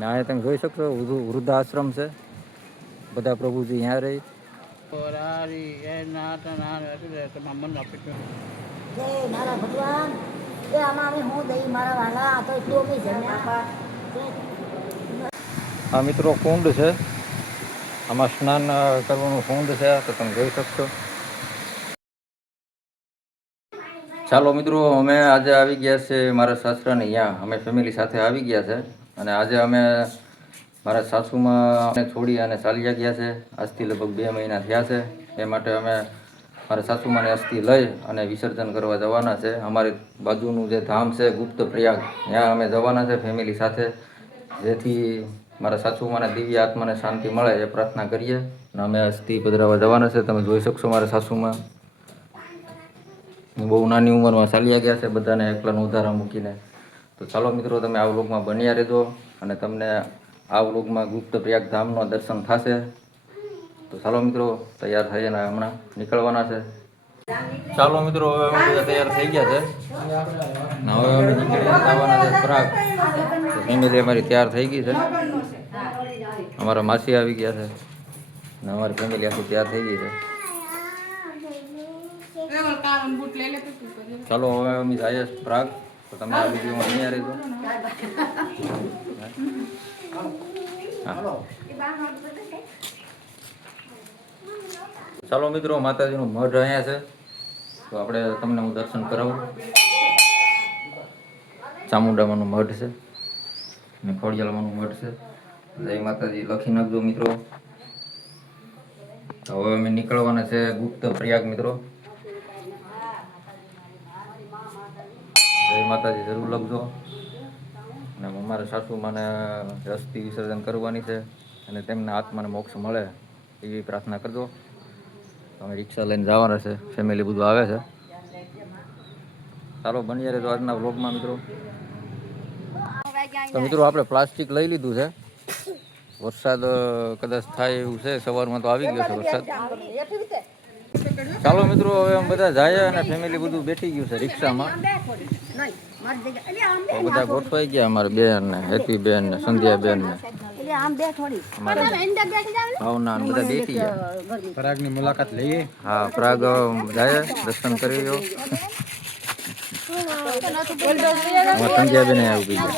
ને અહીંયા તમે જોઈ શકશો વૃદ્ધાશ્રમ છે, બધા પ્રભુજી અહીંયા રહી. મારા ભગવાન એ આમાં અમે હું દઈ મારા વાલા આ તો એટલું અમે જમ્યા. આ મિત્રો કુંડ છે, આમાં સ્નાન કરવાનું કુંડ છે, તો તમે જોઈ શકશો. ચાલો મિત્રો, અમે આજે આવી ગયા છે મારા સાસરાને અહીંયા. અમે ફેમિલી સાથે આવી ગયા છે અને આજે અમે મારા સાસુમાં છોડી અને ચાલ્યા ગયા છે. આજથી લગભગ 2 મહિના થયા છે. એ માટે અમે મારા સાસુમાની અસ્થિ લઈ અને વિસર્જન કરવા જવાના છે. અમારી બાજુનું જે ધામ છે ગુપ્ત પ્રયાગ, ત્યાં અમે જવાના છે ફેમિલી સાથે, જેથી મારા સાસુમાને દિવ્ય આત્માને શાંતિ મળે એ પ્રાર્થના કરીએ. અને અમે અસ્થિ પધરાવવા જવાના છે. તમે જોઈ શકશો મારા સાસુમાં બહુ નાની ઉંમરમાં ચાલ્યા ગયા છે, બધાને એકલાનું ઉધારા મૂકીને. તો ચાલો મિત્રો, તમે આ વ્લોગમાં બન્યા રહેજો અને તમને આ વ્લોગમાં ગુપ્ત પ્રયાગ ધામનો દર્શન થશે. તો ચાલો મિત્રો, તૈયાર થઈને હમણાં નીકળવાના છે. ચાલો મિત્રો, હવે અમે બધા તૈયાર થઈ ગયા છે ને હવે અમે નીકળીને જવાના છે પ્રયાગ. તો ફેમિલી અમારી તૈયાર થઈ ગઈ છે, અમારા માસી આવી ગયા છે ને અમારી ફેમિલી આખી તૈયાર થઈ ગઈ છે. ચાલો હવે અમે જઈએ પ્રયાગ. તો તમે આ વિડીયોમાં અહીંયા રહેજો. ચાલો મિત્રો, માતાજીનું મઢ અહીંયા છે, તો આપણે તમને હું દર્શન કરાવું. ચામુંડામાનું મઢ છે અને ખોડિયાલમાનું મઢ છે. જય માતાજી લખી નાખજો મિત્રો. તો હવે અમે નીકળવાના છે ગુપ્ત પ્રયાગ મિત્રો. જય માતાજી જરૂર લખજો. અને અમારા સાસુમાને અસ્થિ વિસર્જન કરવાની છે અને તેમના આત્માને મોક્ષ મળે એવી પ્રાર્થના કરજો. અમે રિક્ષા લઈને જવાના છે, ફેમિલી બધું આવે છે. ચાલો બની રહેજો આજના વ્લોગમાં મિત્રો. તો મિત્રો, આપણે પ્લાસ્ટિક લઈ લીધું છે. વરસાદ કદાચ થાય એવું છે, સવારમાં તો આવી ગયો છે વરસાદ. ચાલો મિત્રો, હવે અમે બધા જાય અને ફેમિલી બધું બેઠી ગયું છે રિક્ષામાં. બધા ગોઠવાઈ ગયા, અમારે બેન ને હેપી બેન ને સંધ્યા બેન ને ભાવના બધા બેઠી ગયા. પ્રયાગની મુલાકાત લઈએ. હા, પ્રયાગ જાય, દર્શન કરી લો. સંધ્યા બેન આવી ગયા.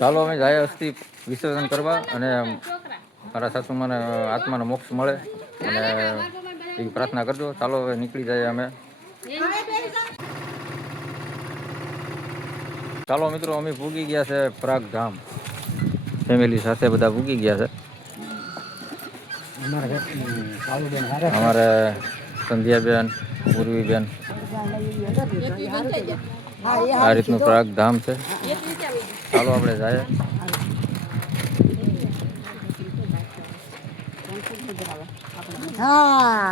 ચાલો અમે જાય અસ્થિ વિસર્જન કરવા અને મારા સાસુમાને આત્માનો મોક્ષ મળે અને એવી પ્રાર્થના કરજો. ચાલો હવે નીકળી જાય અમે. ચાલો મિત્રો, અમે પૂગી ગયા છે પ્રયાગ ધામ. ફેમિલી સાથે બધા પૂગી ગયા છે. અમારે સંધ્યાબેન, પૂર્વીબેન, આ રીતનું પ્રયાગ ધામ છે. ચાલો આપણે જાય.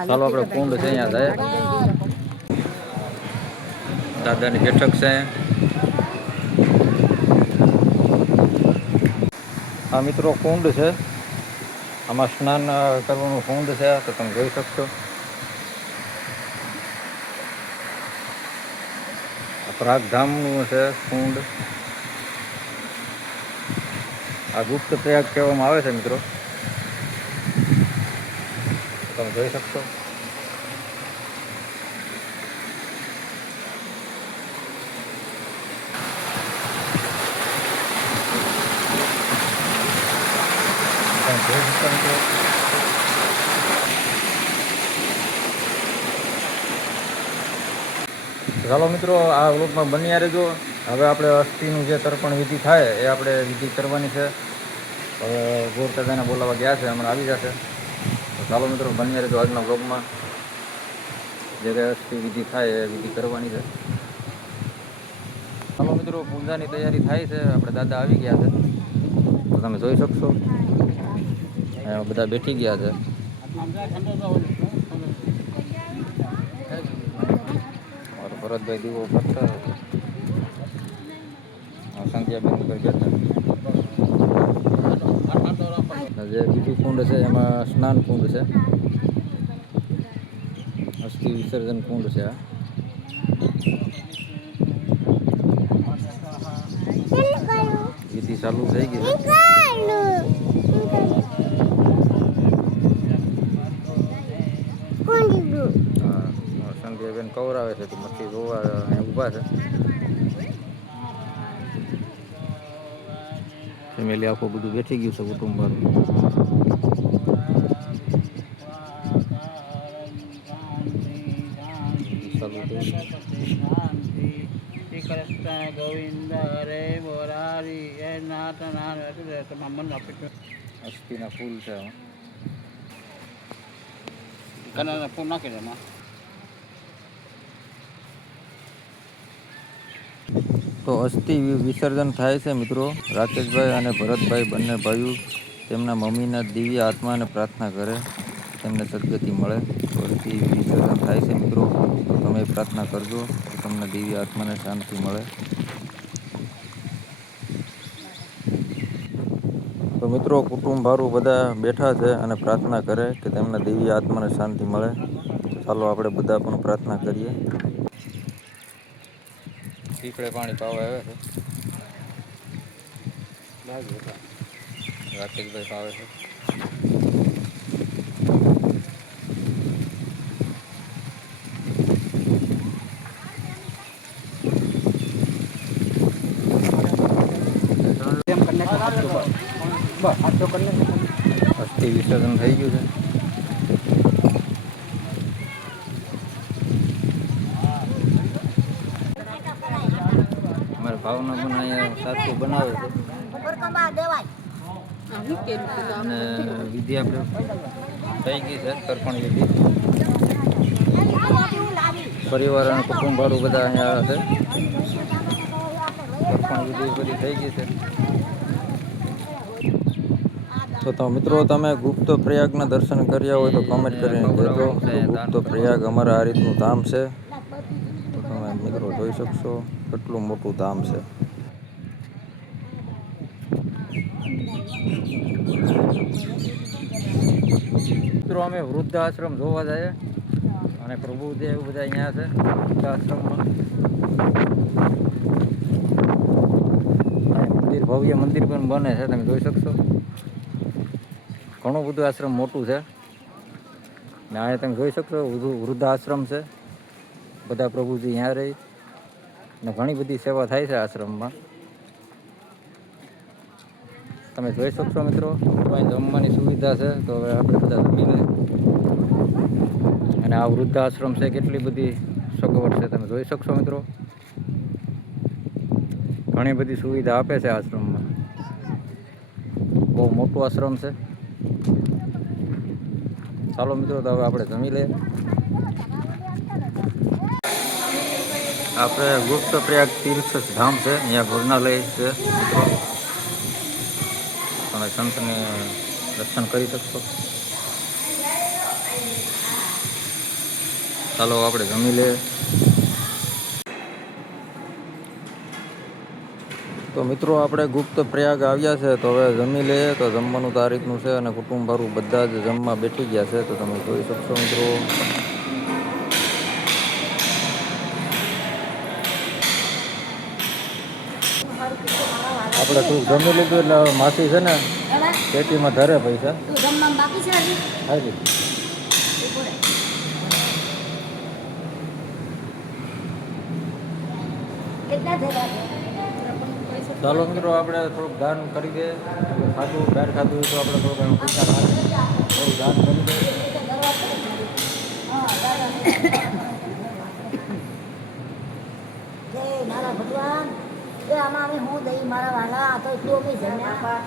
ચાલો આપણે કુંડ છે અહીંયા જાય. દાદાની બેઠક છે. આ મિત્રો કુંડ છે, આમાં સ્નાન કરવાનું કુંડ છે, તો તમે જોઈ શકશો. પ્રયાગ ધામનું છે કુંડ. આ ગુપ્ત પ્રયાગ કહેવામાં આવે છે મિત્રો, તમે જોઈ શકશો. ચાલો મિત્રો, આ વ્લોગમાં બન્યા રહેજો. હવે આપણે અસ્થિનું જે તર્પણ વિધિ થાય એ આપણે વિધિ કરવાની છે. હવે ગોરદાદાને બોલાવવા ગયા છે, હમણાં આવી જશે. તો ચાલો મિત્રો, બન્યા રહેજો આજના વ્લોગમાં. જે અસ્થિ વિધિ થાય એ વિધિ કરવાની છે. ચાલો મિત્રો, પૂજાની તૈયારી થાય છે. આપણે દાદા આવી ગયા છે, તો તમે જોઈ શકશો. બધા બેઠી ગયા છે. ભરતભાઈ દીવો ભરતા, સંખ્યાબેન ઉપર બેઠા. જે બીજું કુંડ છે એમાં સ્નાન કુંડ છે, અસ્થિ વિસર્જન કુંડ છે. ચાલુ થઈ ગઈ છે. હા, સંધ્યાબેન કવરાવે છે તો મચ્છી જોવા અહીંયા ઊભા છે. ફેમિલી આખું બધું બેઠી ગયું છે કુટુંબ વાળું. ચાલુ થઈ ગયું. કૃષ્ણ ગોવિંદ હરે મોરારી હે નાથ નાથ મન અસ્થિના ફૂલ છે આમાં. કના ફોન નાખી દે માં. તો અસ્થિ વિસર્જન થાય છે મિત્રો. રાકેશભાઈ અને ભરતભાઈ બંને ભાઈઓ તેમના મમ્મીના દિવ્ય આત્માને પ્રાર્થના કરે તેમને સદગતિ મળે. તો અસ્થિ વિસર્જન થાય છે મિત્રો. તો તમે પ્રાર્થના કરજો કે તમને દિવ્ય આત્માને શાંતિ મળે. તો મિત્રો કુટુંબ વાળું બધા બેઠા છે અને પ્રાર્થના કરે કે તેમના દિવ્ય આત્માને શાંતિ મળે. ચાલો આપણે બધા પણ પ્રાર્થના કરીએ. પીપળે પાણી પાવા આવે છે. રાકેશભાઈ પાવે છે. અસ્થિ વિસર્જન થઈ ગયું છે. અમારે ભાવના પણ અહીંયા સાચું બનાવે છે અને વિધિ આપણે થઈ ગઈ છે. તર્પણ વિધિ પરિવાર અને કુટુંબ વાળું બધા અહીંયા આવે છે. તર્પણ વિધિ બધી થઈ ગઈ છે. તો મિત્રો તમે ગુપ્ત પ્રયાગના દર્શન કર્યા હોય તો કમેન્ટ કરીને કહેજો. ગુપ્ત પ્રયાગ અમારા આ રીતનું ધામ છે. તો તમે મિત્રો જોઈ શકશો કેટલું મોટું ધામ છે. મિત્રો અમે વૃદ્ધાશ્રમ જોવા જઈએ અને પ્રભુદેવ બધા અહીંયા છે વૃદ્ધાશ્રમમાં. મંદિર ભવ્ય મંદિર પણ બને છે, તમે જોઈ શકશો. ઘણું બધું આશ્રમ મોટું છે ને અહીંયા તમે જોઈ શકશો વૃદ્ધાશ્રમ છે. બધા પ્રભુજી અહીંયા રહી ને ઘણી બધી સેવા થાય છે આશ્રમમાં. તમે જોઈ શકશો મિત્રો. અહીં જમવાની સુવિધા છે તો હવે આપણે બધા જમી લઈએ. અને આ વૃદ્ધાશ્રમ છે, કેટલી બધી સગવડ છે તમે જોઈ શકશો મિત્રો. ઘણી બધી સુવિધા આપે છે આશ્રમમાં. બહુ મોટું આશ્રમ છે. ચાલો મિત્રો તો હવે આપણે જમી લઈએ. આપણે ગુપ્ત પ્રયાગ તીર્થ ધામ છે, અહીંયા ભોજનાલય છે મિત્રો. તમે સંતને દર્શન કરી શકશો. ચાલો આપણે જમી લઈએ. તો મિત્રો આપણે ગુપ્ત પ્રયાગ આવ્યા છે તો હવે જમી લઈએ. તો જમવાનું તો આ રીતનું છે અને કુટુંબ વાળું બધા જ જમવા બેઠી ગયા છે. તો તમે જોઈ શકશો મિત્રો. આપણે તું જમી લીધું એટલે માસી છે ને પેટીમાં ધરે પૈસા. હાજી ચાલો મિત્રો આપણે થોડુંક દાન કરી દઈએ. ખાધું બહાર ખાધું હોય તો આપણે થોડુંક પૈસા થોડું દાન કરી દઈએ. જય મારા ભગવાન. એ આમાં અમે હું દઈ મારા વાલા આ તો એટલું અમે જમ્યા.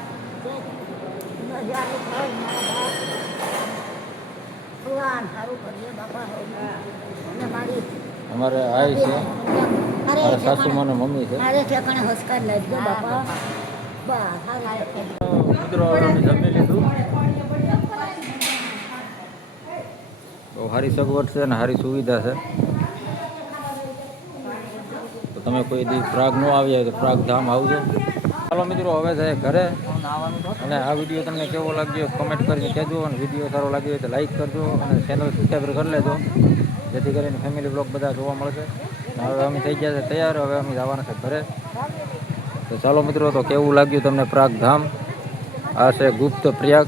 ભગવાન સારું કરીએ બાપા. અને મારી અમારે આઈ છે, મારા સાસુમાં ને મમ્મી છે. મારે ઠેકાણે હસકાર લાગજો બાપા. બસ મિત્રો હવે અમે જમી લીધું. તો સારી સગવડ છે અને સારી સુવિધા છે. તો તમે કોઈ દી પ્રાગ ન આવ્યા હોય તો પ્રાગ ધામ આવજો. ચાલો મિત્રો હવે જાય ઘરે. અને આ વિડીયો તમને કેવો લાગ્યો કમેન્ટ કરીને કહેજો. અને વિડીયો સારો લાગ્યો હોય તો લાઈક કરજો અને ચેનલ સબસ્ક્રાઈબર કરી લેજો, જેથી કરીને ફેમિલી બ્લોગ બધા જોવા મળશે. હવે અમે થઈ ગયા છે તૈયાર. હવે અમે જવાના છે ઘરે. તો ચાલો મિત્રો, તો કેવું લાગ્યું તમને પ્રાગ ધામ? આ છે ગુપ્ત પ્રયાગ.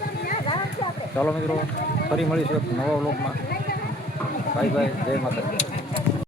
ચાલો મિત્રો, ફરી મળીશું એક નવા વ્લોગમાં. બાય બાય, જય માતાજી.